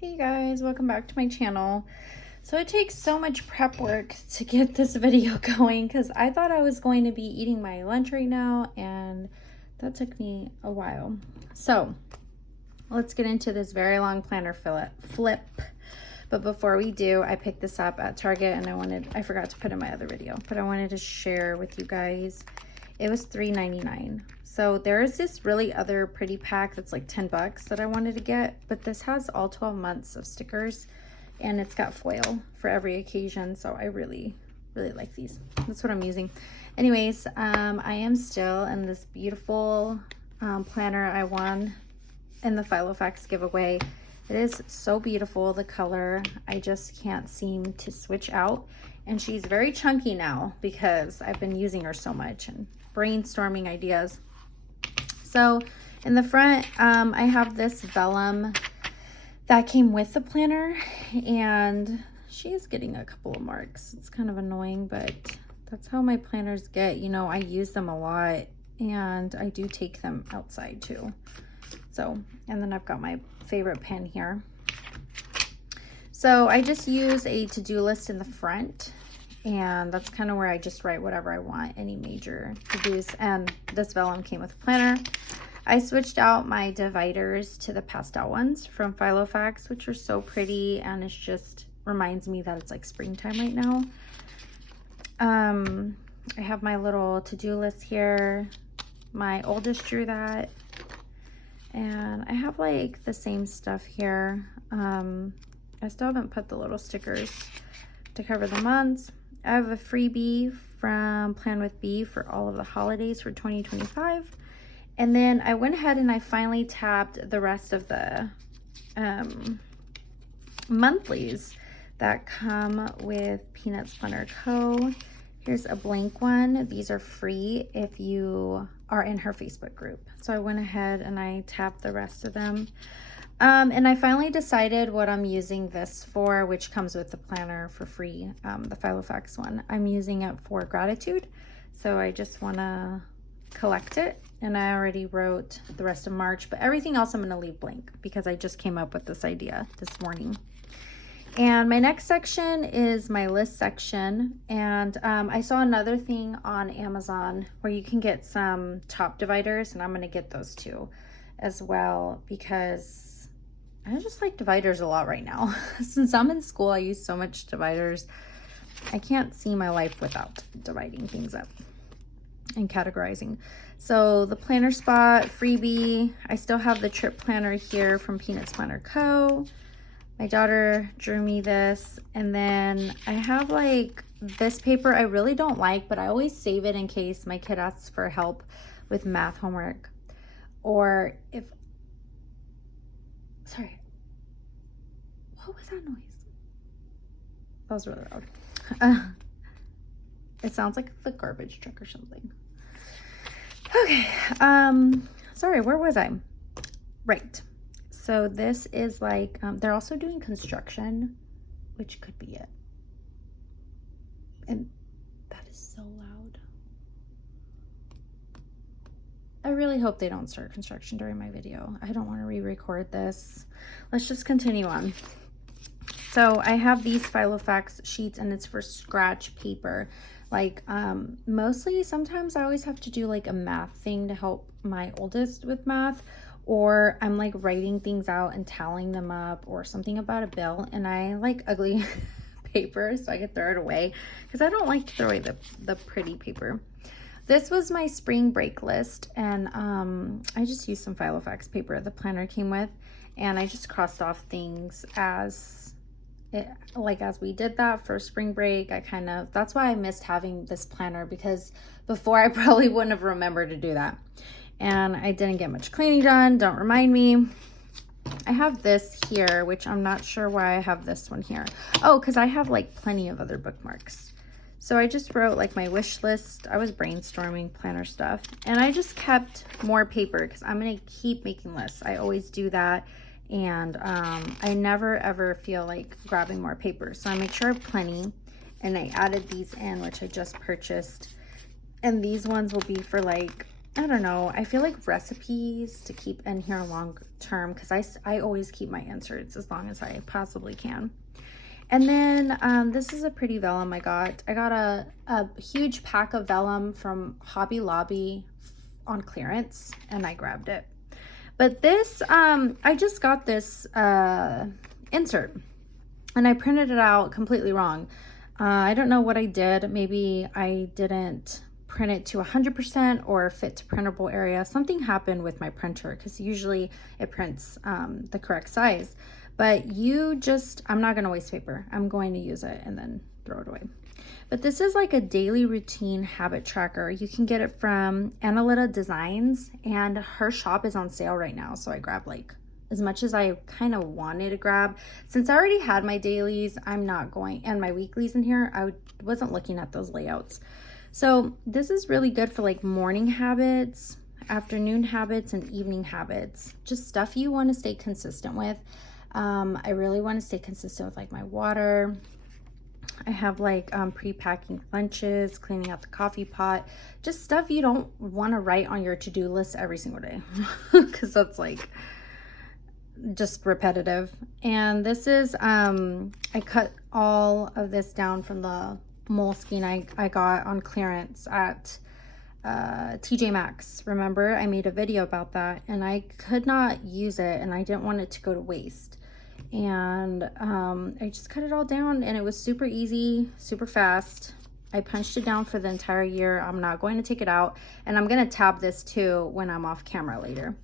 Hey guys, welcome back to my channel. So it takes so much prep work to get this video going because I thought I was going to be eating my lunch right now, and that took me a while. So let's get into this very long planner flip. But before we do, I picked this up at Target, and I forgot to put in my other video, but I wanted to share with you guys. It was $3.99. So there's this really other pretty pack that's like 10 bucks that I wanted to get, but this has all 12 months of stickers, and it's got foil for every occasion. So I really like these. That's what I'm using. Anyways, I am still in this beautiful planner I won in the Filofax giveaway. It is so beautiful, the color. I just can't seem to switch out. And she's very chunky now because I've been using her so much and brainstorming ideas. So in the front, I have this vellum that came with the planner, and she is getting a couple of marks. It's kind of annoying, but that's how my planners get. You know, I use them a lot, and I do take them outside too. So, and then I've got my favorite pen here. So I just use a to-do list in the front, and that's kind of where I just write whatever I want, any major to-dos. And this vellum came with a planner. I switched out my dividers to the pastel ones from Filofax, which are so pretty, and it just reminds me that it's like springtime right now. I have my little to-do list here. My oldest drew that. And I have like the same stuff here. I still haven't put the little stickers to cover the months. I have a freebie from Plan with B for all of the holidays for 2025. And then I went ahead and I finally tabbed the rest of the monthlies that come with Peanuts Planner Co. Here's a blank one. These are free if you are in her Facebook group. So I went ahead and I tapped the rest of them. And I finally decided what I'm using this for, which comes with the planner for free, the Filofax one. I'm using it for gratitude. So I just want to collect it. And I already wrote the rest of March, but everything else I'm going to leave blank because I just came up with this idea this morning. And my next section is my list section. And I saw another thing on Amazon where you can get some top dividers, and I'm going to get those too as well because I just like dividers a lot right now. Since I'm in school, I use so much dividers. I can't see my life without dividing things up and categorizing. So the planner spot, freebie. I still have the trip planner here from Peanuts Planner Co. My daughter drew me this. And then I have like this paper I really don't like, but I always save it in case my kid asks for help with math homework. Or if, sorry, what was that noise? That was really loud. It sounds like the garbage truck or something. Okay, sorry, where was I? Right. So this is like, they're also doing construction, which could be it. And that is so loud. I really hope they don't start construction during my video. I don't want to re-record this. Let's just continue on. So I have these Filofax sheets, and it's for scratch paper. Like mostly, sometimes I always have to do like a math thing to help my oldest with math, or I'm like writing things out and tallying them up, or something about a bill, and I like ugly paper so I could throw it away because I don't like to throw away the pretty paper. This was my spring break list, and I just used some Filofax paper the planner came with, and I just crossed off things as we did that for spring break. That's why I missed having this planner, because before I probably wouldn't have remembered to do that. And I didn't get much cleaning done, don't remind me. I have this here, which I'm not sure why I have this one here. Oh, because I have like plenty of other bookmarks. So I just wrote like my wish list. I was brainstorming planner stuff, and I just kept more paper because I'm going to keep making lists. I always do that. And I never ever feel like grabbing more paper, so I make sure I have plenty. And I added these in, which I just purchased, and these ones will be for like I don't know. I feel like recipes to keep in here long term, because I always keep my inserts as long as I possibly can. And then this is a pretty vellum I got. I got a huge pack of vellum from Hobby Lobby on clearance, and I grabbed it. But this, I just got this insert, and I printed it out completely wrong. I don't know what I did. Maybe I didn't print it to 100% or fit to printable area. Something happened with my printer, because usually it prints the correct size. But I'm not going to waste paper. I'm going to use it and then throw it away. But this is like a daily routine habit tracker. You can get it from Annalita Designs, and her shop is on sale right now. So I grabbed like as much as I kind of wanted to grab. Since I already had my dailies, I'm not going, and my weeklies in here, I wasn't looking at those layouts. So this is really good for like morning habits, afternoon habits, and evening habits. Just stuff you want to stay consistent with. I really want to stay consistent with like my water. I have like pre-packing lunches, cleaning out the coffee pot, just stuff you don't want to write on your to-do list every single day, because that's like just repetitive. And this is I cut all of this down from the moleskin I got on clearance at TJ Maxx. Remember, I made a video about that, and I could not use it, and I didn't want it to go to waste. And I just cut it all down, and it was super easy, super fast. I punched it down for the entire year. I'm not going to take it out, and I'm going to tab this too when I'm off camera later.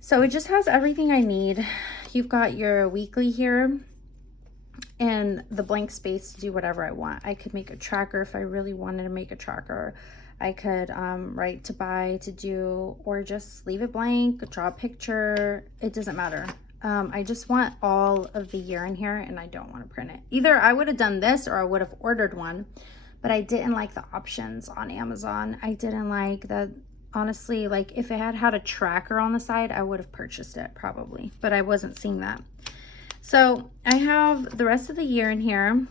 So it just has everything I need. You've got your weekly here and the blank space to do whatever I want. I could make a tracker if I really wanted to make a tracker. I could write to buy, to do, or just leave it blank, draw a picture. It doesn't matter. I just want all of the year in here, and I don't want to print it. Either I would have done this or I would have ordered one, but I didn't like the options on Amazon. I didn't like that. Honestly, like if it had a tracker on the side, I would have purchased it probably, but I wasn't seeing that. So I have the rest of the year in here,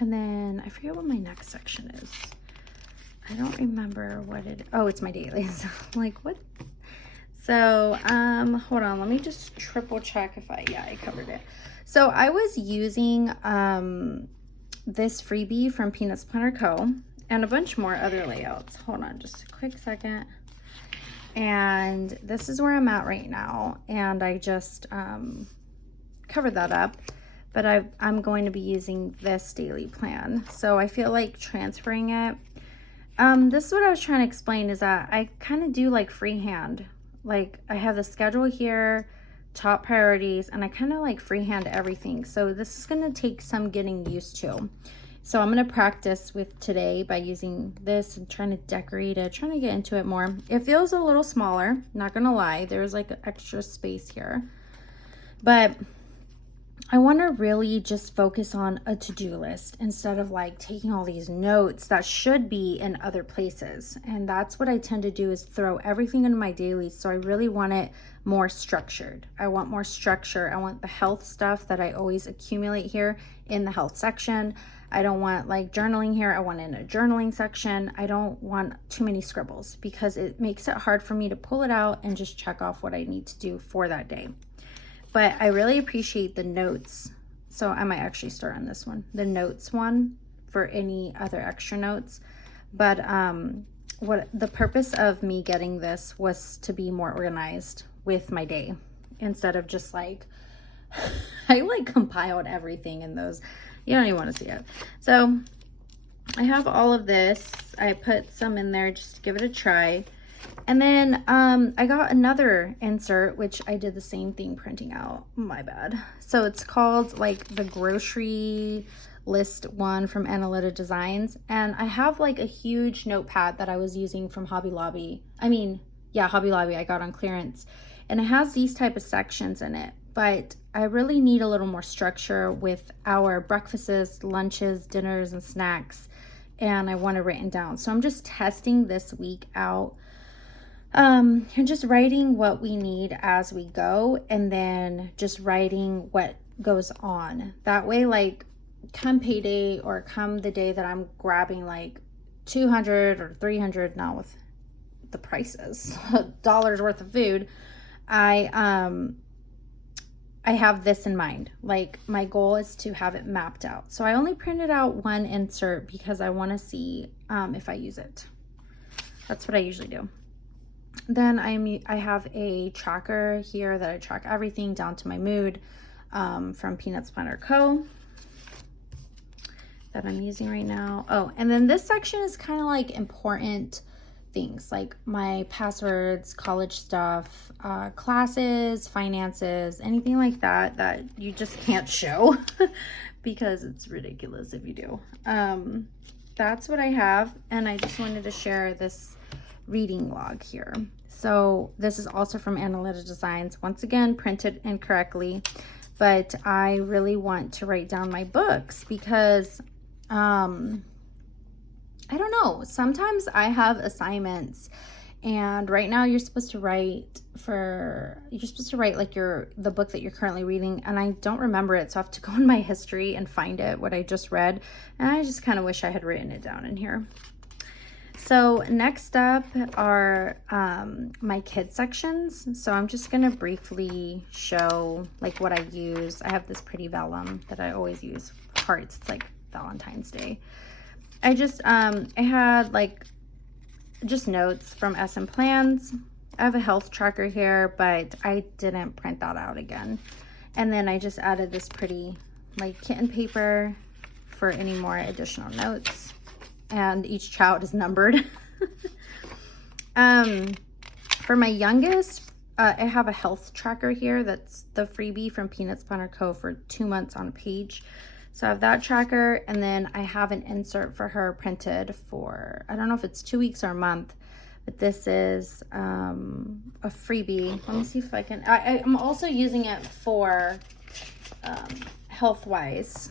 and then I forget what my next section is. I don't remember what it, oh, it's my dailies. Like what? So, hold on, let me just triple check if yeah, I covered it. So I was using, this freebie from Peanuts Planner Co. and a bunch more other layouts. Hold on just a quick second. And this is where I'm at right now. And I just, covered that up, but I'm going to be using this daily plan. So I feel like transferring it. This is what I was trying to explain, is that I kind of do like freehand. Like I have the schedule here, top priorities, and I kind of like freehand everything. So this is going to take some getting used to. So I'm going to practice with today by using this and trying to decorate it, trying to get into it more. It feels a little smaller, not going to lie. There's like extra space here. But I want to really just focus on a to-do list instead of like taking all these notes that should be in other places. And that's what I tend to do, is throw everything into my dailies. So I really want it more structured. I want more structure. I want the health stuff that I always accumulate here in the health section. I don't want like journaling here. I want it in a journaling section. I don't want too many scribbles, because it makes it hard for me to pull it out and just check off what I need to do for that day. But I really appreciate the notes. So I might actually start on this one, the notes one, for any other extra notes. But what the purpose of me getting this was to be more organized with my day, instead of just like, I like compiled everything in those. You don't even want to see it. So I have all of this. I put some in there just to give it a try. And then I got another insert, which I did the same thing printing out. My bad. So it's called like the grocery list one from Annalita Designs. And I have like a huge notepad that I was using from Hobby Lobby. Hobby Lobby I got on clearance. And it has these type of sections in it. But I really need a little more structure with our breakfasts, lunches, dinners, and snacks. And I want it written down. So I'm just testing this week out. And just writing what we need as we go, and then just writing what goes on. That way, like come payday or come the day that I'm grabbing like 200 or 300, not with the prices, dollars worth of food, I have this in mind. Like, my goal is to have it mapped out. So I only printed out one insert because I want to see if I use it. That's what I usually do. Then I have a tracker here that I track everything down to my mood from Peanuts Planner Co. that I'm using right now. Oh, and then this section is kind of like important things, like my passwords, college stuff, classes, finances, anything like that that you just can't show because it's ridiculous if you do. That's what I have, and I just wanted to share this reading log here. So this is also from Analytic Designs, once again printed incorrectly, but I really want to write down my books because I don't know, sometimes I have assignments, and right now you're supposed to write like the book that you're currently reading, and I don't remember it, so I have to go in my history and find it, what I just read, and I just kind of wish I had written it down in here. So next up are my kids sections. So I'm just gonna briefly show like what I use. I have this pretty vellum that I always use, hearts, it's like Valentine's Day. I had like just notes from SM Plans. I have a health tracker here, but I didn't print that out again. And then I just added this pretty like kitten paper for any more additional notes. And each child is numbered. For my youngest, I have a health tracker here. That's the freebie from Peanuts Planner Co. for 2 months on a page. So I have that tracker, and then I have an insert for her printed for, I don't know if it's 2 weeks or a month, but this is a freebie. Let me see if I can, I'm also using it for health-wise.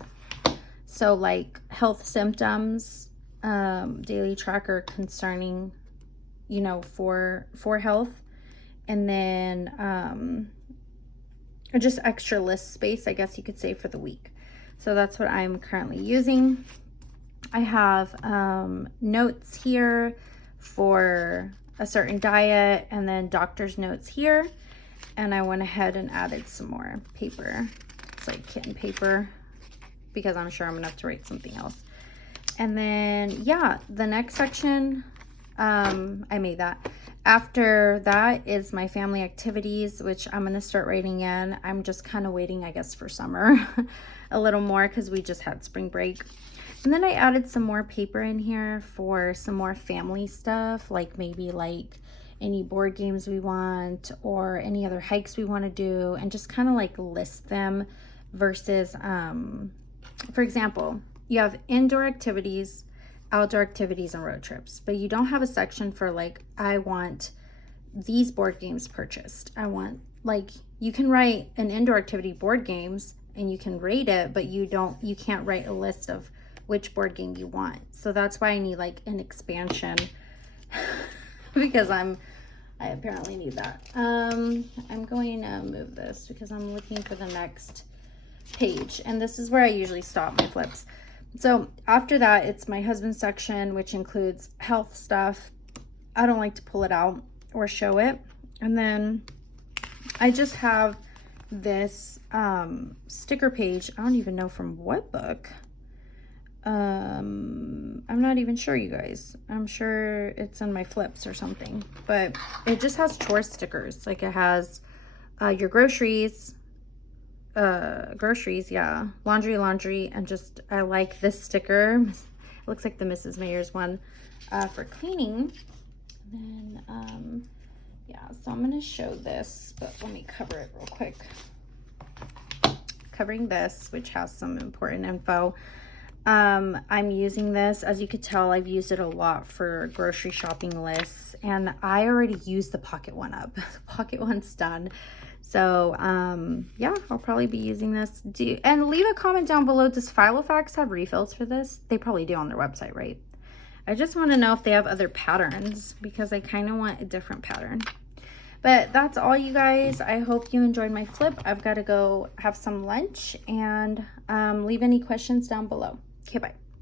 So like health symptoms, daily tracker concerning, you know, for health, and then just extra list space, I guess you could say, for the week. So that's what I'm currently using. I have notes here for a certain diet, and then doctor's notes here, and I went ahead and added some more paper. It's like kitten paper because I'm sure I'm gonna have to write something else. And then yeah, the next section, I made that. After that is my family activities, which I'm gonna start writing in. I'm just kind of waiting, I guess, for summer a little more because we just had spring break. And then I added some more paper in here for some more family stuff, like maybe like any board games we want or any other hikes we want to do, and just kind of like list them versus, for example, you have indoor activities, outdoor activities, and road trips, but you don't have a section for like, I want these board games purchased. I want, like, you can write an indoor activity board games and you can rate it, but you can't write a list of which board game you want. So that's why I need like an expansion because I apparently need that. I'm going to move this because I'm looking for the next page, and this is where I usually stop my flips. So after that, it's my husband's section, which includes health stuff. I don't like to pull it out or show it. And then I just have this sticker page. I don't even know from what book. I'm not even sure, you guys. I'm sure it's in my flips or something, but it just has chore stickers. Like it has your groceries, yeah, laundry, and just, I like this sticker. It looks like the Mrs. Mayer's one for cleaning. And then yeah, so I'm gonna show this, but let me cover it real quick. Covering this, which has some important info. I'm using this, as you could tell, I've used it a lot for grocery shopping lists, and I already used the pocket one up. The pocket one's done. So yeah, I'll probably be using this. And leave a comment down below, does Filofax have refills for this? They probably do on their website, right? I just want to know if they have other patterns, because I kind of want a different pattern. But that's all, you guys. I hope you enjoyed my flip. I've got to go have some lunch, and leave any questions down below. Okay, bye.